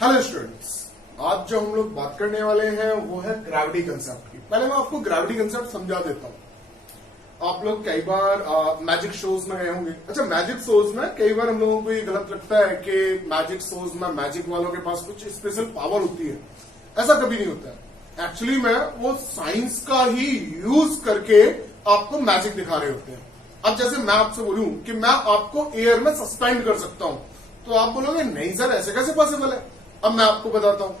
Hello students, आज जो हम लोग बात करने वाले हैं वो है ग्रेविटी कंसेप्ट की। पहले मैं आपको ग्रेविटी कंसेप्ट समझा देता हूं। आप लोग कई बार मैजिक शोज में गए होंगे। अच्छा, मैजिक शोज में कई बार हम लोगों को ये गलत लगता है कि मैजिक शोज में मैजिक वालों के पास कुछ स्पेशल पावर होती है। ऐसा कभी नहीं होता है। एक्चुअली में वो साइंस का ही यूज करके आपको मैजिक दिखा रहे होते हैं। अब जैसे मैं आपसे बोलूं कि मैं आपको एयर में सस्पेंड कर सकता हूं, तो आप बोलोगे नहीं सर, ऐसे कैसे पॉसिबल है। अब मैं आपको बताता हूं।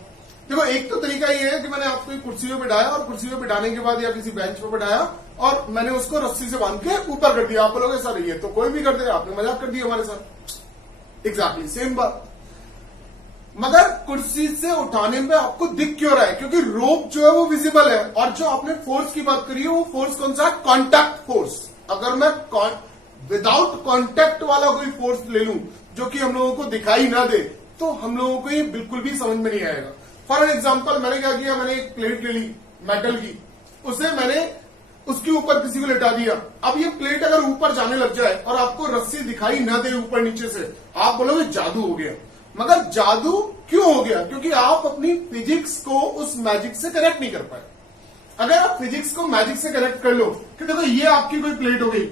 देखो, एक तो तरीका ये है कि मैंने आपको एक कुर्सी पे बिठाया और कुर्सी पे बिठाने के बाद या किसी बेंच पे बिठाया और मैंने उसको रस्सी से बांध के ऊपर कर दिया। आप बोलोगे सर ये तो कोई भी कर देगा, आपने मजाक कर दिया हमारे साथ। एग्जैक्टली सेम बात। मगर कुर्सी से उठाने में आपको दिख क्यों रहा है? क्योंकि रोप जो है वो विजिबल है। और जो आपने फोर्स की बात करी है वो फोर्स कौन सा है? Contact force. अगर मैं विदाउट कॉन्टैक्ट वाला कोई फोर्स ले लूं जो कि हम लोगों को दिखाई ना दे, तो हम लोगों को ये बिल्कुल भी समझ में नहीं आएगा। फॉर एन एग्जाम्पल, मैंने क्या किया, मैंने एक प्लेट ले ली मेटल की, उसे मैंने उसके ऊपर किसी को लेटा दिया। अब ये प्लेट अगर ऊपर जाने लग जाए और आपको रस्सी दिखाई ना दे ऊपर नीचे से, आप बोलोगे जादू हो गया। मगर जादू क्यों हो गया? क्योंकि आप अपनी फिजिक्स को उस मैजिक से कनेक्ट नहीं कर पाए। अगर आप फिजिक्स को मैजिक से कनेक्ट कर लो कि देखो ये आपकी कोई प्लेट हो गई,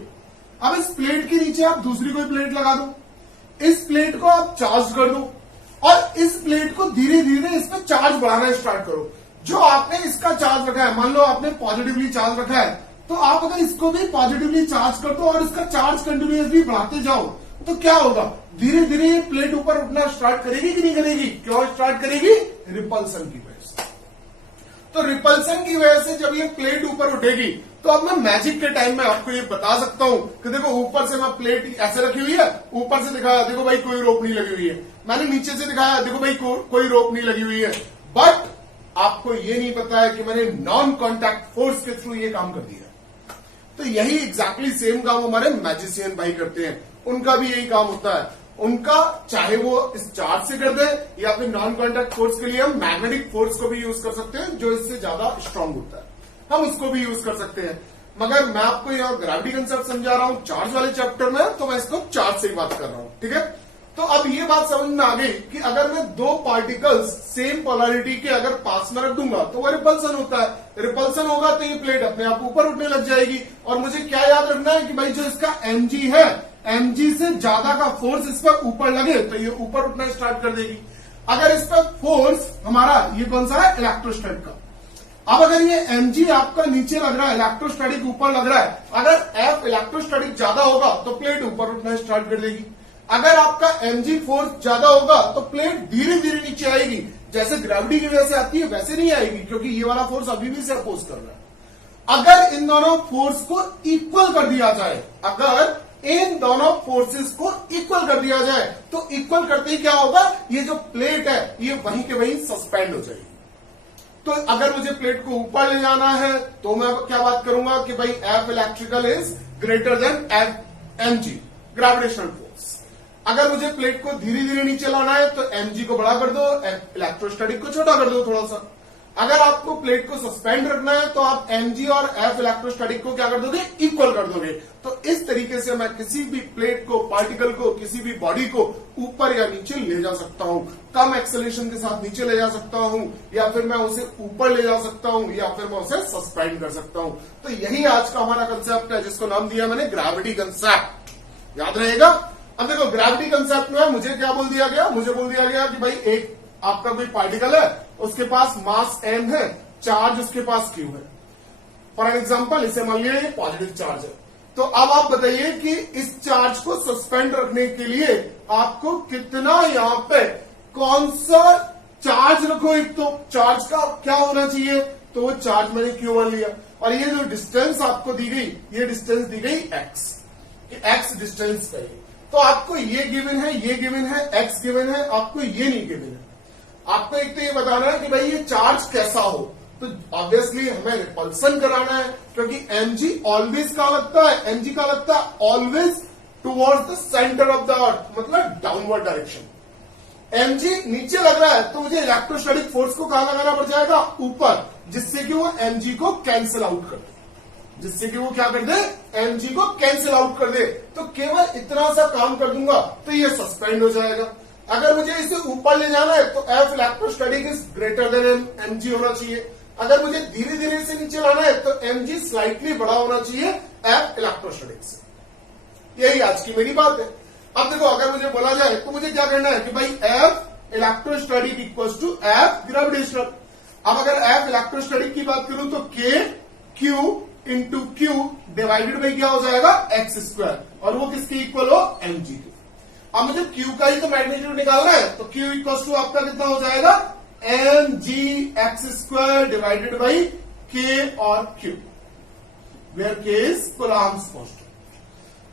अब इस प्लेट के नीचे आप दूसरी कोई प्लेट लगा दो, इस प्लेट को आप चार्ज कर दो और इस प्लेट को धीरे धीरे इस पर चार्ज बढ़ाना स्टार्ट करो। जो आपने इसका चार्ज रखा है, मान लो आपने पॉजिटिवली चार्ज रखा है, तो आप अगर इसको भी पॉजिटिवली चार्ज कर दो और इसका चार्ज कंटिन्यूअसली बढ़ाते जाओ, तो क्या होगा? धीरे धीरे ये प्लेट ऊपर उठना स्टार्ट करेगी कि नहीं करेगी? क्यों स्टार्ट करेगी? रिपल्सन की वजह से। तो रिपल्सन की वजह से जब ये प्लेट ऊपर उठेगी, तो अब मैं मैजिक के टाइम में आपको ये बता सकता हूं कि देखो ऊपर से मैं प्लेट ऐसे रखी हुई है, ऊपर से दिखाया देखो भाई कोई रोप नहीं लगी हुई है, मैंने नीचे से दिखाया देखो भाई कोई रोप नहीं लगी हुई है। बट आपको ये नहीं पता है कि मैंने नॉन कॉन्टैक्ट फोर्स के थ्रू ये काम कर दिया। तो यही एग्जैक्टली सेम काम हमारे मैजिशियन भाई करते हैं। उनका भी यही काम होता है। उनका चाहे वो इस चार्ज से कर दे या फिर नॉन कॉन्टैक्ट फोर्स के लिए हम मैग्नेटिक फोर्स को भी यूज कर सकते हैं, जो इससे ज्यादा स्ट्रांग होता है, हम उसको भी यूज कर सकते हैं। मगर मैं आपको यहाँ ग्रेविटी कंसेप्ट समझा रहा हूं चार्ज वाले चैप्टर में, तो मैं इसको चार्ज से ही बात कर रहा हूं। ठीक है, तो अब ये बात समझ में आ गई कि अगर मैं दो पार्टिकल्स सेम पोलैरिटी के अगर पास में रख दूंगा तो वह रिपल्सन होता है। रिपल्सन होगा तो ये प्लेट अपने आप ऊपर उठने लग जाएगी। और मुझे क्या याद रखना है कि भाई जो इसका mg है, mg से ज्यादा का फोर्स इस पर ऊपर लगे तो ये ऊपर उठना स्टार्ट कर देगी। अगर इस पर फोर्स हमारा ये कौन सा है? इलेक्ट्रोस्टैटिक का। अब अगर ये mg आपका नीचे लग रहा है, इलेक्ट्रोस्टैटिक ऊपर लग रहा है, अगर F इलेक्ट्रोस्टैटिक ज्यादा होगा तो प्लेट ऊपर उठना स्टार्ट कर देगी। अगर आपका mg फोर्स ज्यादा होगा तो प्लेट धीरे धीरे नीचे आएगी। जैसे ग्रेविटी की वजह से आती है वैसे नहीं आएगी, क्योंकि ये वाला फोर्स अभी भी से अपोज कर रहा है। अगर इन दोनों फोर्स को इक्वल कर दिया जाए, अगर इन दोनों फोर्सेस को इक्वल कर दिया जाए, तो इक्वल करते ही क्या होगा? ये जो प्लेट है ये वहीं के वहीं सस्पेंड हो जाएगी। तो अगर मुझे प्लेट को ऊपर ले जाना है तो मैं क्या बात करूंगा कि भाई F electrical is greater then mg, gravitational force. अगर मुझे प्लेट को धीरे धीरे नीचे लाना है तो mg को बड़ा कर दो, इलेक्ट्रोस्टैटिक को छोटा कर दो थोड़ा सा। अगर आपको प्लेट को सस्पेंड रखना है तो आप mg और F इलेक्ट्रोस्टैटिक को क्या कर दोगे? इक्वल कर दोगे। तो इस तरीके से मैं किसी भी प्लेट को, पार्टिकल को, किसी भी बॉडी को ऊपर या नीचे ले जा सकता हूं। कम एक्सेलरेशन के साथ नीचे ले जा सकता हूं, या फिर मैं उसे ऊपर ले जा सकता हूं, या फिर मैं उसे सस्पेंड कर सकता हूं। तो यही आज का हमारा कंसेप्ट है, जिसको नाम दिया मैंने ग्रेविटी कंसेप्ट। याद रहेगा। अब देखो, ग्रेविटी कंसेप्ट में मुझे क्या बोल दिया गया? मुझे बोल दिया गया कि भाई एक आपका कोई पार्टिकल है, उसके पास मास m है, चार्ज उसके पास q है। फॉर एग्जाम्पल इसे मान लिया ये पॉजिटिव चार्ज है। तो अब आप बताइए कि इस चार्ज को सस्पेंड रखने के लिए आपको कितना यहां पे कौन सा चार्ज रखो? एक तो चार्ज का क्या होना चाहिए? तो वो चार्ज मैंने q मान लिया। और ये जो डिस्टेंस आपको दी गई, ये डिस्टेंस दी गई x डिस्टेंस पे। तो आपको ये गिवन है, ये गिवन है, x गिवन है, आपको ये नहीं गिवन है। आपको एक तो ये बताना है कि भाई ये चार्ज कैसा हो। तो ऑब्वियसली हमें रिपल्सन कराना है, क्योंकि mg ऑलवेज कहां लगता है? mg का लगता है always towards the centre of the earth, मतलब डाउनवर्ड डायरेक्शन। mg नीचे लग रहा है तो मुझे इलेक्ट्रोस्टैटिक फोर्स को कहां लगाना पड़ जाएगा? ऊपर, जिससे कि वो mg को कैंसिल आउट कर दे, जिससे कि वो क्या कर दे? mg को कैंसिल आउट कर दे। तो केवल इतना सा काम कर दूंगा तो ये सस्पेंड हो जाएगा। अगर मुझे इसे ऊपर ले जाना है तो F electrostatic is greater than M G होना चाहिए। अगर मुझे धीरे धीरे से नीचे लाना है तो एम जी स्लाइटली बड़ा होना चाहिए एफ इलेक्ट्रोस्टैटिक से। यही आज की मेरी बात है। अब देखो, अगर मुझे बोला जाए तो मुझे क्या करना है कि भाई F electrostatic equals to F gravitational. अब अगर एफ इलेक्ट्रोस्टैटिक की बात करूं तो K Q into Q divided by क्या हो जाएगा एक्स स्क्वायर, और वो किसके इक्वल हो एम जी के। अब मुझे क्यू का ही तो मैग्नीट्यूड निकालना है, तो क्यू इक्वल्स टू आपका कितना हो जाएगा M G X square divided by K और Q, where K is Coulomb's constant.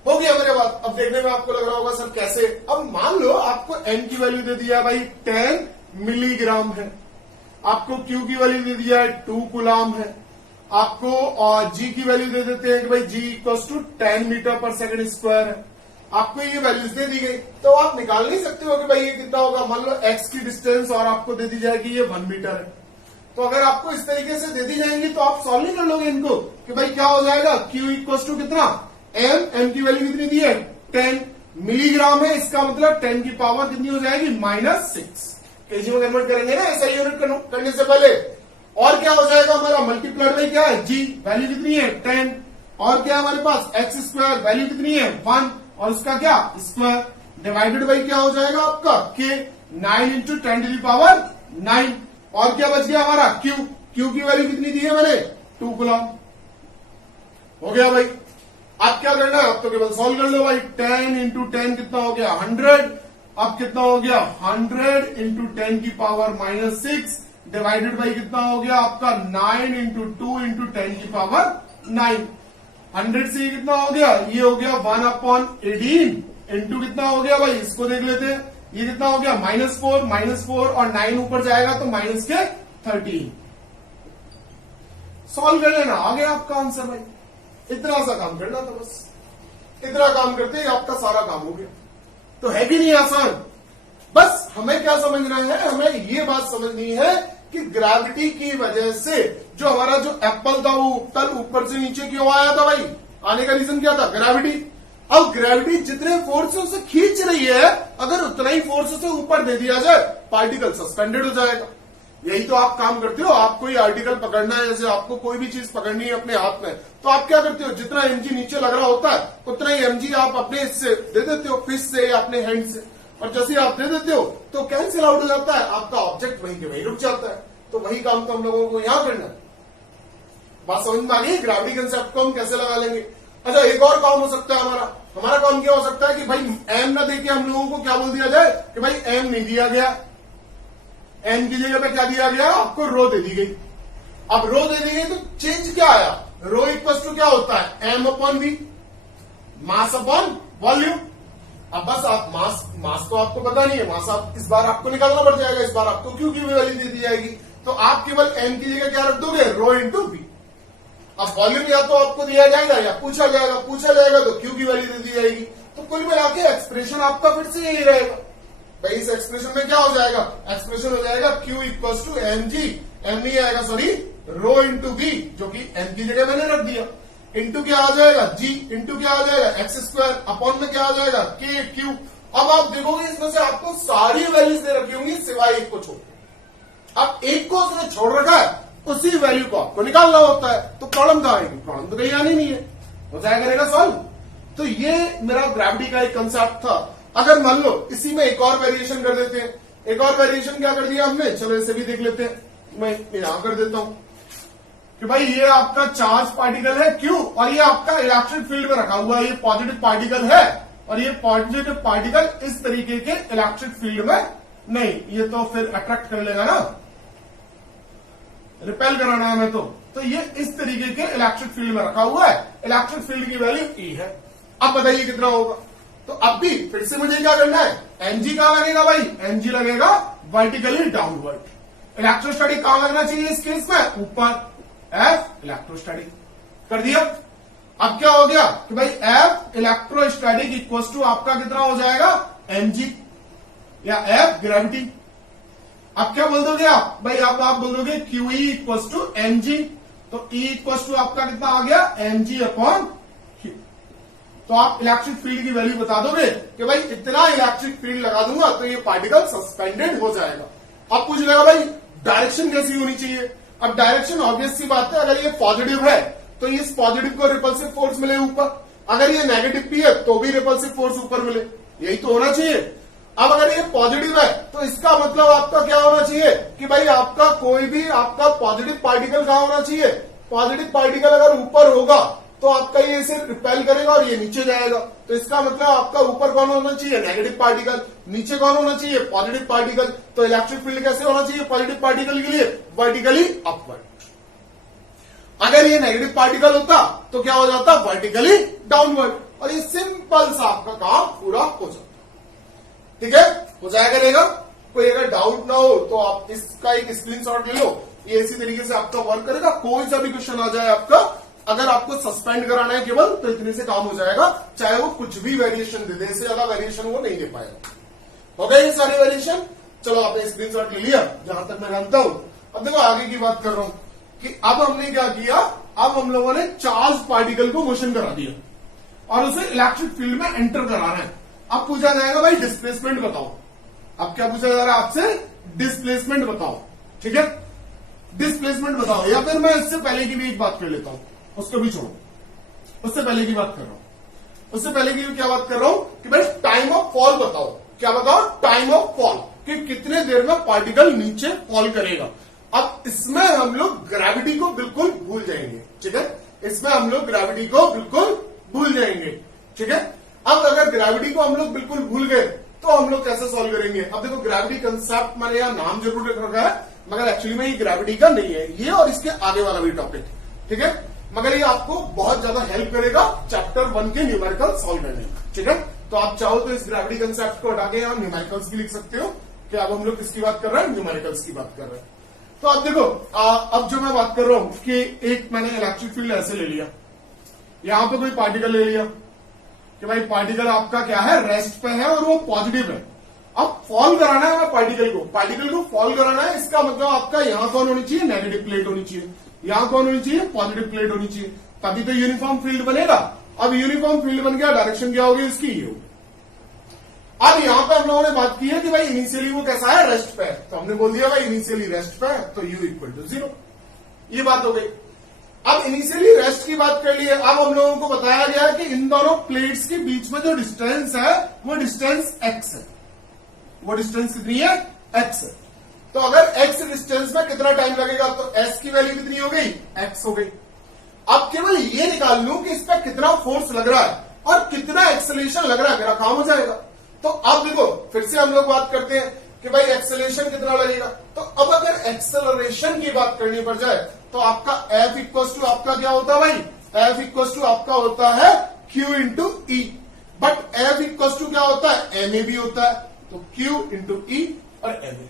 हो गया मेरे बात। अब देखने में आपको लग रहा होगा सर कैसे। अब मान लो आपको एन की वैल्यू दे दिया भाई 10 मिलीग्राम है, आपको क्यू की वैल्यू दे दिया है 2 कूलम है, आपको और जी की वैल्यू दे देते हैं कि भाई जी इक्वल्स टू 10 मीटर पर सेकंड स्क्वायर है। आपको ये वैल्यूज दे दी गई तो आप निकाल नहीं सकते हो कि भाई ये कितना होगा। मान लो एक्स की डिस्टेंस और आपको दे दी जाएगी ये 1 मीटर है, तो अगर आपको इस तरीके से दे दी जाएंगी तो आप सॉल्व नहीं कर लोगे इनको कि भाई क्या हो जाएगा क्यू इक्वल्स टू कितना एम की वैल्यू कितनी दी है 10 मिलीग्राम है, इसका मतलब 10 की पावर कितनी हो जाएगी -6 केजी में कन्वर्ट करेंगे ना ऐसा यूनिट करने से पहले। और क्या हो जाएगा हमारा मल्टीप्लाइड बाई क्या है जी, वैल्यू कितनी है 10, और क्या है हमारे पास एक्स स्क्वायर वैल्यू कितनी है 1 और उसका क्या स्क्वायर डिवाइडेड बाई क्या हो जाएगा आपका के 9 इंटू 10 टू दी पावर 9। और क्या बच गया हमारा क्यू की वैल्यू कितनी दी है मैंने 2 कूलम। हो गया भाई। अब क्या करना है, अब तो केवल सॉल्व कर लो भाई। 10 इंटू 10 कितना हो गया 100। अब कितना हो गया 100 इंटू 10 की पावर -6 डिवाइडेड बाई कितना हो गया आपका 9 इंटू 2 इंटू 10 की पावर 9। 100 से ये कितना हो गया, ये हो गया 1/18 इंटू कितना हो गया भाई, इसको देख लेते हैं। ये कितना हो गया -4 और 9 ऊपर जाएगा तो माइनस के 13। सॉल्व कर लेना, आ गया आपका आंसर भाई। इतना सा काम करना था बस, इतना काम करते ही आपका सारा काम हो गया। तो है कि नहीं आसान। बस हमें क्या समझना है, हमें ये बात समझनी है कि ग्रेविटी की वजह से जो हमारा जो एप्पल था वो तल ऊपर से नीचे क्यों आया था भाई, आने का रीजन क्या था ग्रेविटी। अब ग्रेविटी जितने फोर्स से उसे खींच रही है, अगर उतना ही फोर्स उसे ऊपर दे दिया जाए पार्टिकल सस्पेंडेड हो जाएगा। यही तो आप काम करते हो। आप कोई आर्टिकल पकड़ना है, जैसे आपको कोई भी चीज पकड़नी है अपने हाथ में, तो आप क्या करते हो, जितना एमजी नीचे लग रहा होता है उतना ही एमजी आप अपने इससे दे देते हो, फिस्ट से या अपने हैंड से, और जैसे आप दे देते हो तो कैंसिल आउट हो जाता है, आपका ऑब्जेक्ट वहीं के वहीं रुक जाता है। तो वही काम तो हम लोगों को यहां करना है। बात समझ में आ गई ग्रेविटी कंसेप्ट को हम कैसे लगा लेंगे। अच्छा, एक और काम हो सकता है हमारा काम क्या हो सकता है कि भाई एम ना देके हम लोगों को क्या बोल दिया जाए कि भाई एम नहीं दिया गया, एम की जगह पे क्या दिया गया, आपको रो दे दी गई। अब रो दे दी गई तो चेंज क्या आया, रो इक्वल टू क्या होता है M upon V, mass upon volume. अब बस आप मास तो आपको पता नहीं है, मास आप इस बार आपको निकालना पड़ जाएगा, इस बार आपको क्यू की वैल्यू दे दी जाएगी, तो आप केवल एम की जगह क्या रख दोगे, रो इंटू वी। अब वॉल्यूम या तो आपको दिया जाएगा या पूछा जाएगा तो क्यू की वैल्यू दे दी जाएगी। तो कुल मिला के एक्सप्रेशन आपका फिर से यही रहेगा भाई। इस एक्सप्रेशन में क्या हो जाएगा, एक्सप्रेशन हो जाएगा Q equal to M G, M नहीं आएगा सॉरी, रो इंटू वी, जो कि एम की जगह मैंने रख दिया, इंटू क्या आ जाएगा जी, इंटू क्या आ जाएगा एक्स स्क्वायर, अपॉन में क्या आ जाएगा के क्यू। अब आप देखोगे इसमें से आपको सारी वैल्यूज दे रखी होंगी सिवाय एक को छोड़। अब एक को उसने छोड़ रखा है, उसी वैल्यू को आपको निकालना होता है। तो प्रॉब्लम कहां आएगी, प्रॉब्लम तो कहीं आनी नहीं है, हो जाएगा करेगा सॉल्व। तो ये मेरा ग्रेविटी का एक कंसेप्ट था। अगर मान लो इसी में एक और वेरिएशन कर देते हैं, एक और वेरिएशन क्या कर दिया हमने, चलो इसे भी देख लेते हैं। मैं यहां कर देता हूं कि भाई ये आपका चार्ज पार्टिकल है क्यू, और ये आपका इलेक्ट्रिक फील्ड में रखा हुआ है, ये पॉजिटिव पार्टिकल है, और ये पॉजिटिव पार्टिकल इस तरीके के इलेक्ट्रिक फील्ड में नहीं, ये तो फिर अट्रैक्ट कर लेगा ना, रिपेल कराना है हमें। तो ये इस तरीके के इलेक्ट्रिक फील्ड में रखा हुआ है, इलेक्ट्रिक फील्ड की वैल्यू ई है। अब बताइए कितना होगा। तो अब भी फिर से मुझे क्या करना है, एनजी कहां लगेगा भाई, एनजी लगेगा वर्टिकली डाउनवर्ड। इलेक्ट्रोस्टैटिक कहां लगना चाहिए इस केस में, ऊपर, एफ इलेक्ट्रोस्टैटिक कर दिया। अब क्या हो गया कि भाई एफ इलेक्ट्रोस्टैटिक इक्वल टू आपका कितना हो जाएगा एमजी या एफ ग्रेविटी। अब क्या बोल दोगे आप भाई, अब आप बोल दोगे Q E equal to M G, तो ई इक्वल टू आपका कितना आ गया एम जी अपॉन क्यू। तो आप इलेक्ट्रिक फील्ड की वैल्यू बता दोगे कि भाई इतना इलेक्ट्रिक फील्ड लगा दूंगा तो ये पार्टिकल सस्पेंडेड हो जाएगा। अब पूछ लेगा भाई डायरेक्शन कैसी होनी चाहिए। अब डायरेक्शन ऑब्वियस सी बात है, अगर ये पॉजिटिव है तो इस पॉजिटिव को रिपल्सिव फोर्स मिले ऊपर, अगर ये नेगेटिव भी है तो भी रिपल्सिव फोर्स ऊपर मिले, यही तो होना चाहिए। अब अगर ये पॉजिटिव है तो इसका मतलब आपका क्या होना चाहिए कि भाई आपका कोई भी आपका पॉजिटिव पार्टिकल कहां होना चाहिए, पॉजिटिव पार्टिकल अगर ऊपर होगा तो आपका ये इसे रिपेल करेगा और ये नीचे जाएगा, तो इसका मतलब आपका ऊपर कौन होना चाहिए, नेगेटिव पार्टिकल, नीचे कौन होना चाहिए, पॉजिटिव पार्टिकल। तो इलेक्ट्रिक फील्ड कैसे होना चाहिए पॉजिटिव पार्टिकल के लिए, वर्टिकली अपवर्ड। अगर ये नेगेटिव पार्टिकल होता तो क्या हो जाता, वर्टिकली डाउनवर्ड, और ये सिंपल सा आपका काम पूरा हो जाता। ठीक है, हो जाएगा रहेगा। कोई अगर डाउट ना हो तो आप इसका एक स्क्रीनशॉट ले लो, ये इसी तरीके से आपका वर्क करेगा। कोई सा भी क्वेश्चन आ जाए आपका, अगर आपको सस्पेंड कराना है केवल, तो इतने से काम हो जाएगा, चाहे वो कुछ भी वेरिएशन दे दे, इससे ज्यादा वेरिएशन वो नहीं दे पाएगा। हो गए ये सारे वेरिएशन। चलो आपने स्क्रीनशॉट ले लिया जहां तक मैं जानता हूं। अब देखो आगे की बात कर रहा हूं कि अब हमने क्या किया, अब हम लोगों ने चार्ज पार्टिकल को मोशन करा दिया और उसे इलेक्ट्रिक फील्ड में एंटर कराना है। अब पूछा जाएगा भाई डिस्प्लेसमेंट बताओ। अब क्या पूछा जा रहा है आपसे, डिस्प्लेसमेंट बताओ। ठीक है, डिस्प्लेसमेंट बताओ, या फिर मैं इससे पहले की भी एक बात कर लेता हूं, उसको भी छोड़ो, उससे पहले की बात कर रहा हूं। उससे पहले की क्या बात कर रहा हूं कि भाई टाइम ऑफ फॉल बताओ। क्या बताओ, टाइम ऑफ फॉल, कि कितने देर में पार्टिकल नीचे फॉल करेगा। अब इसमें हम लोग ग्रेविटी को बिल्कुल भूल जाएंगे। ठीक है, इसमें हम लोग ग्रेविटी को बिल्कुल भूल जाएंगे। ठीक है, अब अगर ग्रेविटी को हम लोग बिल्कुल भूल गए तो हम लोग कैसे सॉल्व करेंगे। अब देखो ग्रेविटी कंसेप्ट मैंने यहां नाम जरूर रखा है, मगर एक्चुअली में ये ग्रेविटी का नहीं है, ये और इसके आगे वाला भी टॉपिक। ठीक है, मगर ये आपको बहुत ज्यादा हेल्प करेगा चैप्टर 1 के न्यूमेरिकल सॉल्व करने में। ठीक है, तो आप चाहो तो इस ग्रेविटी कंसेप्ट को हटा के यहां न्यूमेरिकल्स भी लिख सकते हो कि अब हम लोग किसकी बात कर रहे हैं, न्यूमेरिकल्स की बात कर रहे हैं। तो अब देखो अब जो मैं बात कर रहा हूं कि एक मैंने इलेक्ट्रिक फील्ड ऐसे ले लिया, यहां पे कोई पार्टिकल ले लिया कि भाई पार्टिकल आपका क्या है, रेस्ट पे है और वो पॉजिटिव है। अब फॉल कराना है पार्टिकल को फॉल कराना है, इसका मतलब आपका यहां कौन होनी चाहिए, नेगेटिव प्लेट होनी चाहिए, यहां कौन होनी चाहिए, पॉजिटिव प्लेट होनी चाहिए, तभी तो यूनिफॉर्म फील्ड बनेगा। अब यूनिफॉर्म फील्ड बन गया, डायरेक्शन क्या होगी उसकी, ये होगी। अब यहां पे हम लोगों ने बात की है कि भाई इनिशियली वो कैसा है, रेस्ट पे है, तो हमने बोल दिया भाई इनिशियली रेस्ट पे है तो u इक्वल टू 0, ये बात हो गई। अब इनिशियली रेस्ट की बात कर ली है। अब हम लोगों को बताया गया है कि इन दोनों प्लेट्स के बीच में जो डिस्टेंस है वो डिस्टेंस x है, वो डिस्टेंस कितनी है, x है। तो अगर x डिस्टेंस में कितना टाइम लगेगा, तो s की वैल्यू कितनी हो गई, x हो गई। अब केवल ये निकाल लूं कि इस पर कितना फोर्स लग रहा है और कितना एक्सेलरेशन लग रहा है, मेरा काम हो जाएगा। तो अब देखो फिर से हम लोग बात करते हैं कि भाई एक्सेलरेशन कितना लगेगा। तो अब अगर एक्सेलरेशन की बात करनी पड़ जाए तो आपका F इक्वल टू आपका क्या होता है भाई, F इक्वल टू आपका होता है Q into E, but F equal to क्या होता है, ma भी होता है, तो Q इंटू ई और ma।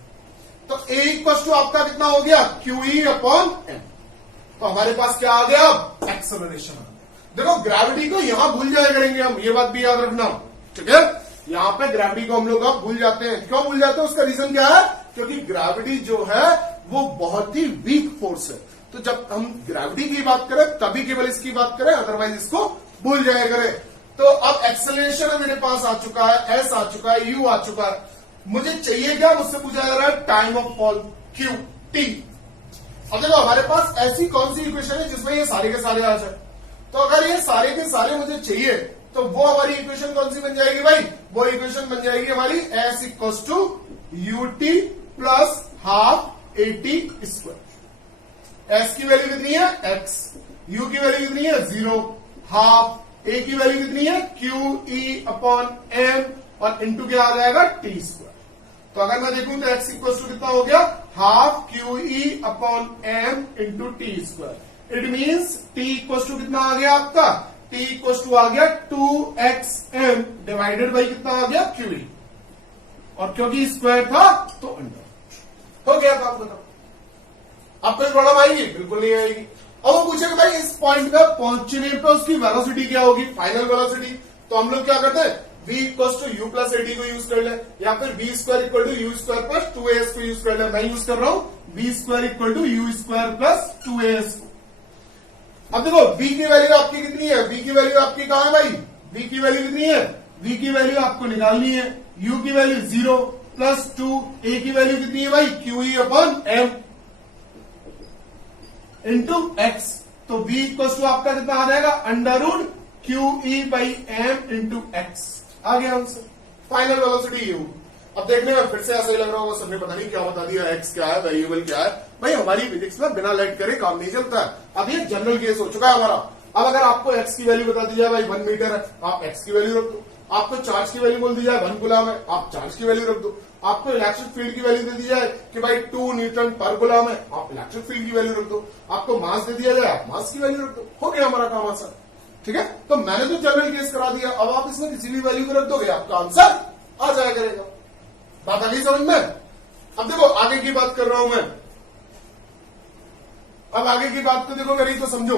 तो A इक्वल टू आपका कितना हो गया, QE अपॉन m। तो हमारे पास क्या आ गया, एक्सेलरेशन आ गया। देखो ग्रेविटी को यहां भूल जाया करेंगे हम, ये बात भी याद रखना। ठीक है, यहां पे ग्रेविटी को हम लोग अब भूल जाते हैं। क्यों भूल जाते हैं, उसका रीजन क्या है, क्योंकि ग्रेविटी जो है वो बहुत ही वीक फोर्स है। तो जब हम ग्रेविटी की बात करें तभी केवल इसकी बात करें, अदरवाइज इसको भूल जाया करें। तो अब एक्सेलरेशन मेरे पास आ चुका है, एस आ चुका है, यू आ चुका है। मुझे चाहिए क्या, मुझसे पूछा जा रहा है time of fall, Q T. अब देखो हमारे पास ऐसी कौन सी इक्वेशन है जिसमें ये सारे के सारे आ जाए। तो अगर ये सारे के सारे मुझे चाहिए तो वो हमारी इक्वेशन कौन सी बन जाएगी भाई, वो इक्वेशन बन जाएगी हमारी S equal to U T plus half A T square. S की वैल्यू कितनी है, एक्स, यू की वैल्यू कितनी है 0, हाफ ए की वैल्यू कितनी है क्यू ई अपॉन एम, और इंटू क्या आ जाएगा टी स्क्वायर। तो अगर मैं देखूं तो एक्स इक्वल टू कितना हो गया, half Q E upon M into T square. It means T equal to कितना आ गया आपका, टी इक्वल टू आ गया 2xm डिवाइडेड बाई कितना आ गया QE, और क्योंकि स्क्वायर था तो अंडर हो गया। काम बताओ अब कोई प्रॉब्लम आएगी, बिल्कुल नहीं आएगी। अब वो पूछेगा भाई इस पॉइंट पे पहुंचने पे उसकी वेलोसिटी क्या होगी, फाइनल वेलोसिटी। तो हम लोग क्या करते हैं, v equal to U plus एडी को यूज कर ले, या फिर v square equal to U square plus 2as को यूज कर ले। मैं यूज कर रहा हूं v square equal to U square plus 2as को। अब देखो v की वैल्यू आपकी कितनी है, v की वैल्यू आपकी कहां है भाई, v की वैल्यू कितनी है, v की वैल्यू आपको निकालनी है, u की वैल्यू 0 प्लस 2, a की वैल्यू कितनी है भाई, QE upon m into x. तो v इक्वल टू आपका कितना आ जाएगा, under root QE by m into x. आ गया आंसर, फाइनल वेलोसिटी ये होगी। अब देखने में फिर से ऐसा ही लग रहा होगा सबने पता नहीं क्या बता दिया, एक्स क्या है, वेरिएबल क्या है। भाई हमारी फिजिक्स में बिना लेट करे काम नहीं चलता है। अब ये जनरल केस हो चुका है हमारा। अब अगर आपको एक्स की वैल्यू बता दी जाए भाई 1 मीटर है, आप एक्स की वैल्यू रख दो। आपको चार्ज की वैल्यू बोल दी जाए 1 गुलाम है, आप चार्ज की वैल्यू रख दो। आपको इलेक्ट्रिक फील्ड की वैल्यू दे दी जाए कि भाई 2 न्यूटन पर गुलाम है, आप इलेक्ट्रिक फील्ड की वैल्यू रख दो। आपको मास दे दिया जाए, आप मास की वैल्यू रख दो। हो गया हमारा काम आसान, ठीक है। तो मैंने तो जनरल केस करा दिया, अब आप इसमें किसी भी वैल्यू को रख दोगे, आपका आंसर आ जाया करेगा। बात आ गई समझ में। अब देखो आगे की बात कर रहा हूं मैं। अब आगे की बात को देखो मेरी, तो समझो।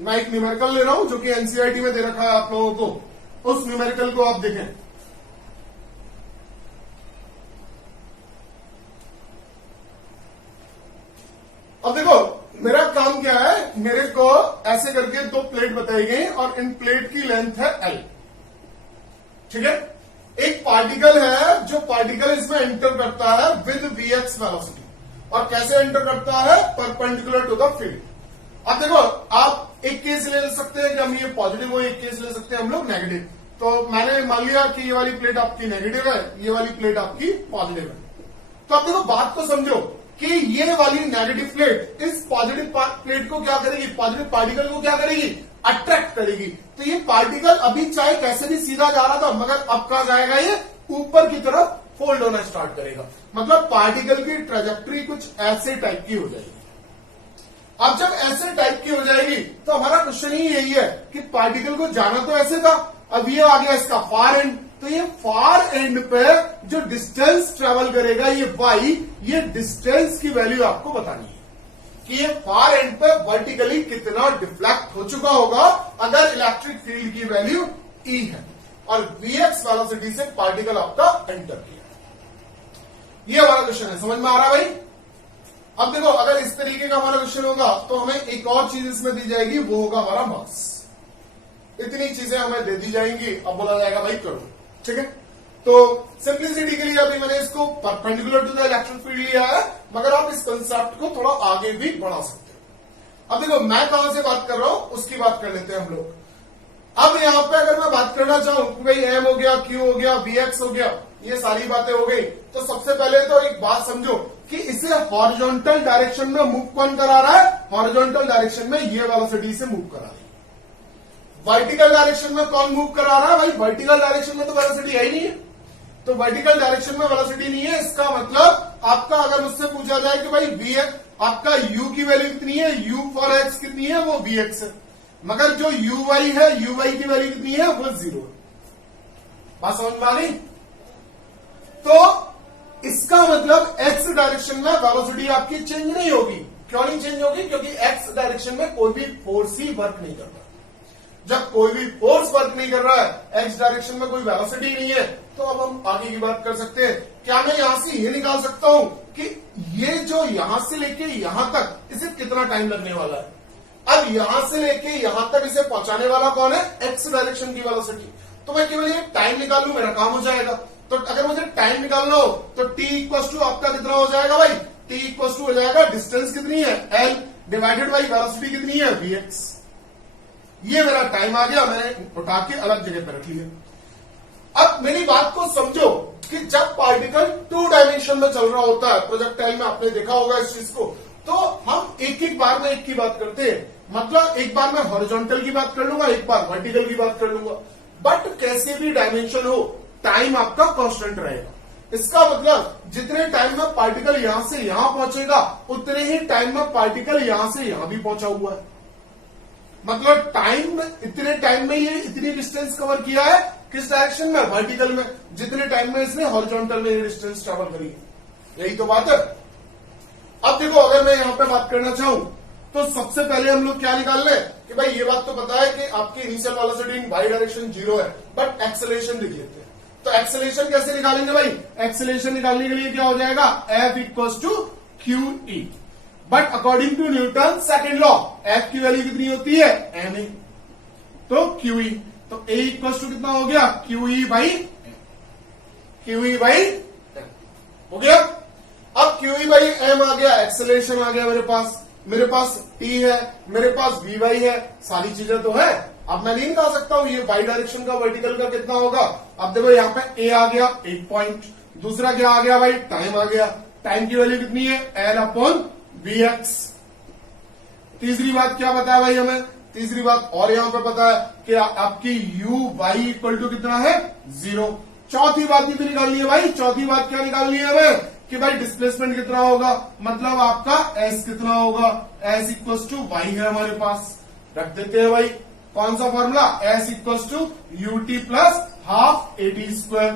मैं एक न्यूमेरिकल ले रहा हूं जो कि एनसीईआरटी में दे रखा है आप लोगों को। उस न्यूमेरिकल को आप देखें। अब देखो मेरा काम क्या है, मेरे को ऐसे करके 2 प्लेट बताई गई और इन प्लेट की लेंथ है L, ठीक है। एक पार्टिकल है, जो पार्टिकल इसमें एंटर करता है विद Vx वेलोसिटी, और कैसे एंटर करता है, परपेंडिकुलर टू द फील्ड। अब देखो आप एक केस ले सकते हैं कि हम ये पॉजिटिव हो, एक केस ले सकते हैं हम लोग नेगेटिव। तो मैंने मान लिया कि ये वाली प्लेट आपकी नेगेटिव है, ये वाली प्लेट आपकी पॉजिटिव है। तो अब देखो बात को समझो कि ये वाली नेगेटिव प्लेट इस पॉजिटिव प्लेट को क्या करेगी, पॉजिटिव पार्टिकल को क्या करेगी, अट्रैक्ट करेगी। तो ये पार्टिकल अभी चाहे कैसे भी सीधा जा रहा था, मगर अब कहां जाएगा, ये ऊपर की तरफ फोल्ड होना स्टार्ट करेगा। मतलब पार्टिकल की ट्रेजेक्टरी कुछ ऐसे टाइप की हो जाएगी। अब जब ऐसे टाइप की हो जाएगी तो हमारा क्वेश्चन ही यही है कि पार्टिकल को जाना तो ऐसे था, अब ये आ गया इसका फार एंड। तो ये फार एंड पे जो डिस्टेंस ट्रेवल करेगा ये y, ये डिस्टेंस की वैल्यू आपको बतानी है कि ये फार एंड पे वर्टिकली कितना डिफ्लेक्ट हो चुका होगा अगर इलेक्ट्रिक फील्ड की वैल्यू E है और Vx वेलोसिटी से पार्टिकल आपका एंटर किया। ये हमारा क्वेश्चन है, समझ में आ रहा है भाई। अब देखो अगर इस तरीके का हमारा क्वेश्चन होगा तो हमें एक और चीज इसमें दी जाएगी, वो होगा हमारा मास। इतनी चीजें हमें दे दी जाएंगी, अब बोला जाएगा भाई करो, ठीक है। तो सिंप्लिसिटी के लिए अभी मैंने इसको perpendicular to the electric field लिया है, मगर आप इस कंसेप्ट को थोड़ा आगे भी बढ़ा सकते हैं। अब देखो मैं कहां से बात कर रहा हूं उसकी बात कर लेते हैं हम लोग। अब यहां पे अगर मैं बात करना चाहूं कि भाई एम हो गया, क्यू हो गया, Vx हो गया, ये सारी बातें हो गई, तो सबसे पहले तो एक बात समझो कि इसे हॉरिजॉन्टल डायरेक्शन में मूव कौन करा रहा है, हॉरिजॉन्टल डायरेक्शन में ये वेलोसिटी से मूव करा रहा है। वर्टिकल डायरेक्शन में कौन मूव करा रहा है भाई, वर्टिकल डायरेक्शन में तो वेलोसिटी है ही नहीं है। तो वर्टिकल डायरेक्शन में वेलोसिटी नहीं है, इसका मतलब आपका अगर मुझसे पूछा जाए कि भाई Vx आपका u की वैल्यू कितनी है, u फॉर x कितनी है, वो Vx है, मगर जो uy है, uy की वैल्यू कितनी है, वो 0 है। बात समझ में आ गई। तो इसका मतलब x डायरेक्शन में वेलोसिटी आपकी चेंज नहीं होगी। क्यों नहीं चेंज होगी, क्योंकि x डायरेक्शन में कोई भी फोर्स ही वर्क नहीं करता। जब कोई भी फोर्स वर्क नहीं कर रहा है, x डायरेक्शन में कोई वेलोसिटी नहीं है, तो अब हम आगे की बात कर सकते हैं। क्या मैं यहां से ये निकाल सकता हूं कि ये जो यहां से लेके यहां तक इसे कितना टाइम लगने वाला है। अब यहां से लेके यहां तक इसे पहुंचाने वाला कौन है, x डायरेक्शन की वेलोसिटी। तो मैं केवल ये टाइम निकाल लूं, मेरा काम हो जाएगा। तो अगर मुझे टाइम निकालना हो तो t इक्वल टू आपका कितना हो जाएगा भाई, t इक्वल टू हो जाएगा डिस्टेंस कितनी है L डिवाइडेड बाई वेलोसिटी कितनी है Vx। ये मेरा टाइम आ गया, मैंने उठा के अलग जगह पर रख लिया। अब मेरी बात को समझो कि जब पार्टिकल 2 डायमेंशन में चल रहा होता है, प्रोजेक्टाइल में आपने देखा होगा इस चीज को, तो हम एक एक बार में एक की बात करते हैं। मतलब एक बार मैं हॉरिजॉन्टल की बात कर लूंगा, एक बार वर्टिकल की बात कर लूंगा, बट कैसे भी डायमेंशन हो टाइम आपका कांस्टेंट रहेगा। इसका मतलब जितने टाइम में पार्टिकल यहां से यहां पहुंचेगा उतने ही टाइम में पार्टिकल यहां से यहां भी पहुंचा हुआ है। मतलब टाइम, इतने टाइम में ये इतनी डिस्टेंस कवर किया है, किस डायरेक्शन में, वर्टिकल में, जितने टाइम में इसने हॉरिजॉन्टल में ये डिस्टेंस ट्रेवल करी है। यही तो बात है। अब देखो अगर मैं यहां पे बात करना चाहूं तो सबसे पहले हम लोग क्या निकाल लें कि भाई ये बात तो पता है कि आपकी initial velocity in Y direction 0 है, बट एक्सेलरेशन लिख लेते हैं। तो एक्सेलरेशन कैसे निकालेंगे भाई, एक्सेलरेशन निकालने के लिए क्या हो जाएगा, F equal to QE। But according to Newton second law F की वैल्यू कितनी होती है, ma, तो QE। तो ए इक्वल टू कितना हो गया, QE बाई हो गया। अब QE बाई एम आ गया, एक्सेलरेशन आ गया मेरे पास टी है, मेरे पास Vy है, सारी चीजें तो है। अब मैं नहीं निकाल सकता हूं ये वाई डायरेक्शन का वर्टिकल का कितना होगा। अब देखो यहाँ पे ए आ गया 8 पॉइंट, दूसरा क्या आ गया भाई, टाइम आ गया। टाइम की वैल्यू कितनी है, L/Vx। तीसरी बात क्या बताया भाई हमें, तीसरी बात और यहां पे पता है कि आपकी Uy इक्वल टू कितना है, 0। चौथी बात भी तो निकालनी है भाई, चौथी बात क्या निकालनी है हमें कि भाई डिस्प्लेसमेंट कितना होगा, मतलब आपका S कितना होगा, S इक्वल टू वाई है हमारे पास। रख देते हैं भाई कौन सा formula, S equal to UT plus half AT²।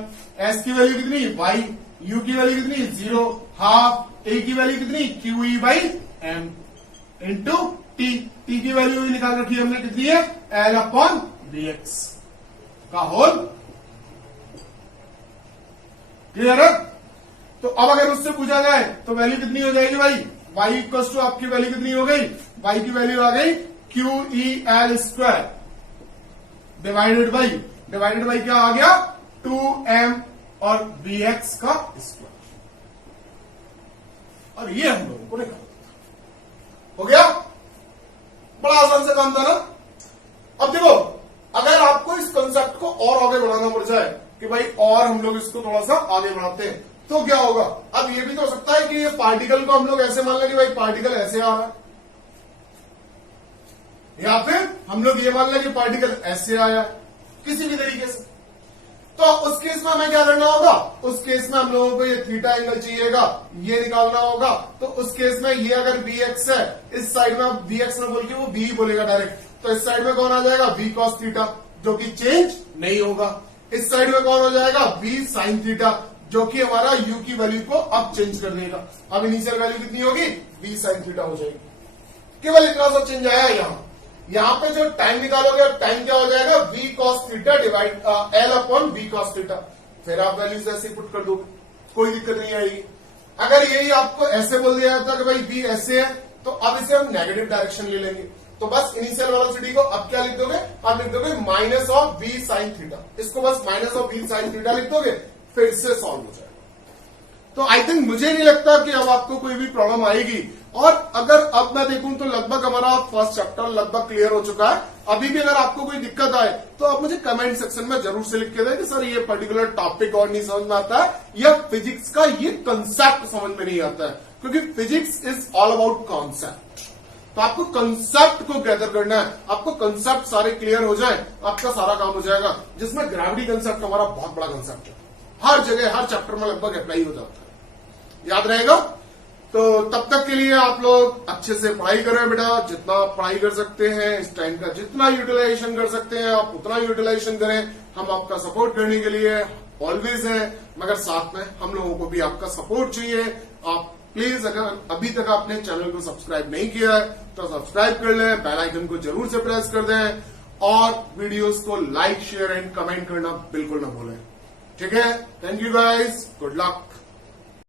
S की वैल्यू कितनी, वाई, U की वैल्यू कितनी, 0, हाफ, A की वैल्यू कितनी, QE by M into T. T की वैल्यू भी निकाल रखी है हमने, कितनी है, L/Vx का होल। क्लियर है। तो अब अगर उससे पूछा जाए तो वैल्यू कितनी हो जाएगी भाई, y इक्वल टू आपकी वैल्यू कितनी हो गई, y की वैल्यू आ गई QEL² डिवाइडेड बाई क्या आ गया, 2m और Vx का स्क्वायर। और ये हम लोगों को निकालना हो गया, बड़ा आसान से काम था ना। अब देखो अगर आपको इस कंसेप्ट को और आगे बढ़ाना पड़ जाए कि भाई और हम लोग इसको थोड़ा सा आगे बढ़ाते हैं तो क्या होगा। अब ये भी तो हो सकता है कि ये पार्टिकल को हम लोग ऐसे मान लें कि भाई पार्टिकल ऐसे आ रहा है, या फिर हम लोग ये मान लें कि पार्टिकल ऐसे आया किसी भी तरीके से। तो उस केस में हमें क्या करना होगा, उस केस में हम लोगों को ये थीटा एंगल चाहिएगा, ये निकालना होगा। तो उस केस में ये अगर Vx है, इस साइड में Vx न बोल के वो V बोलेगा डायरेक्ट, तो इस साइड में कौन आ जाएगा, V cos थीटा, जो कि चेंज नहीं होगा। इस साइड में कौन हो जाएगा, V sin थीटा, जो कि हमारा U की वैल्यू को अब चेंज कर देगा। अब इनिशियल वैल्यू कितनी होगी, V sin थीटा हो जाएगी। केवल इतना सा चेंज आया यहां पे जो टाइम निकालोगे, अब टाइम क्या हो जाएगा, V cos theta divide L/V cos theta. फिर आप वैल्यूज ऐसे पुट कर दोगे, कोई दिक्कत नहीं आएगी। अगर यही आपको ऐसे बोल दिया जाता कि भाई V ऐसे है, तो अब इसे हम नेगेटिव डायरेक्शन ले लेंगे। तो बस इनिशियल वेलोसिटी को अब क्या लिख दोगे, अब लिख दोगे minus of V sin theta. इसको बस minus of V sin theta लिख दोगे, फिर से सॉल्व हो जाएगा। तो आई थिंक मुझे नहीं लगता कि अब आपको कोई भी प्रॉब्लम आएगी। और अगर अब मैं देखूं तो लगभग हमारा फर्स्ट चैप्टर लगभग क्लियर हो चुका है। अभी भी अगर आपको कोई दिक्कत आए तो आप मुझे कमेंट सेक्शन में जरूर से लिख के दें कि सर ये पर्टिकुलर टॉपिक और नहीं समझ में आता है, या फिजिक्स का ये कंसेप्ट समझ में नहीं आता है, क्योंकि physics is all about concept. तो आपको कंसेप्ट को गैदर करना है, आपको कंसेप्ट सारे क्लियर हो जाए, आपका सारा काम हो जाएगा। जिसमें ग्रेविटी कंसेप्ट हमारा बहुत बड़ा कंसेप्ट है, हर जगह हर चैप्टर में लगभग अप्लाई हो जाता है, याद रहेगा। तो तब तक के लिए आप लोग अच्छे से पढ़ाई करें बेटा, जितना आप पढ़ाई कर सकते हैं, इस टाइम का जितना यूटिलाइजेशन कर सकते हैं आप उतना यूटिलाइजेशन करें। हम आपका सपोर्ट करने के लिए ऑलवेज हैं, मगर साथ में हम लोगों को भी आपका सपोर्ट चाहिए। आप प्लीज अगर अभी तक आपने चैनल को सब्सक्राइब नहीं किया है तो सब्सक्राइब कर लें, बेल आइकन को जरूर से प्रेस कर दें, और वीडियोस को लाइक शेयर एंड कमेंट करना बिल्कुल ना भूलें। ठीक है, thank you guys, good luck.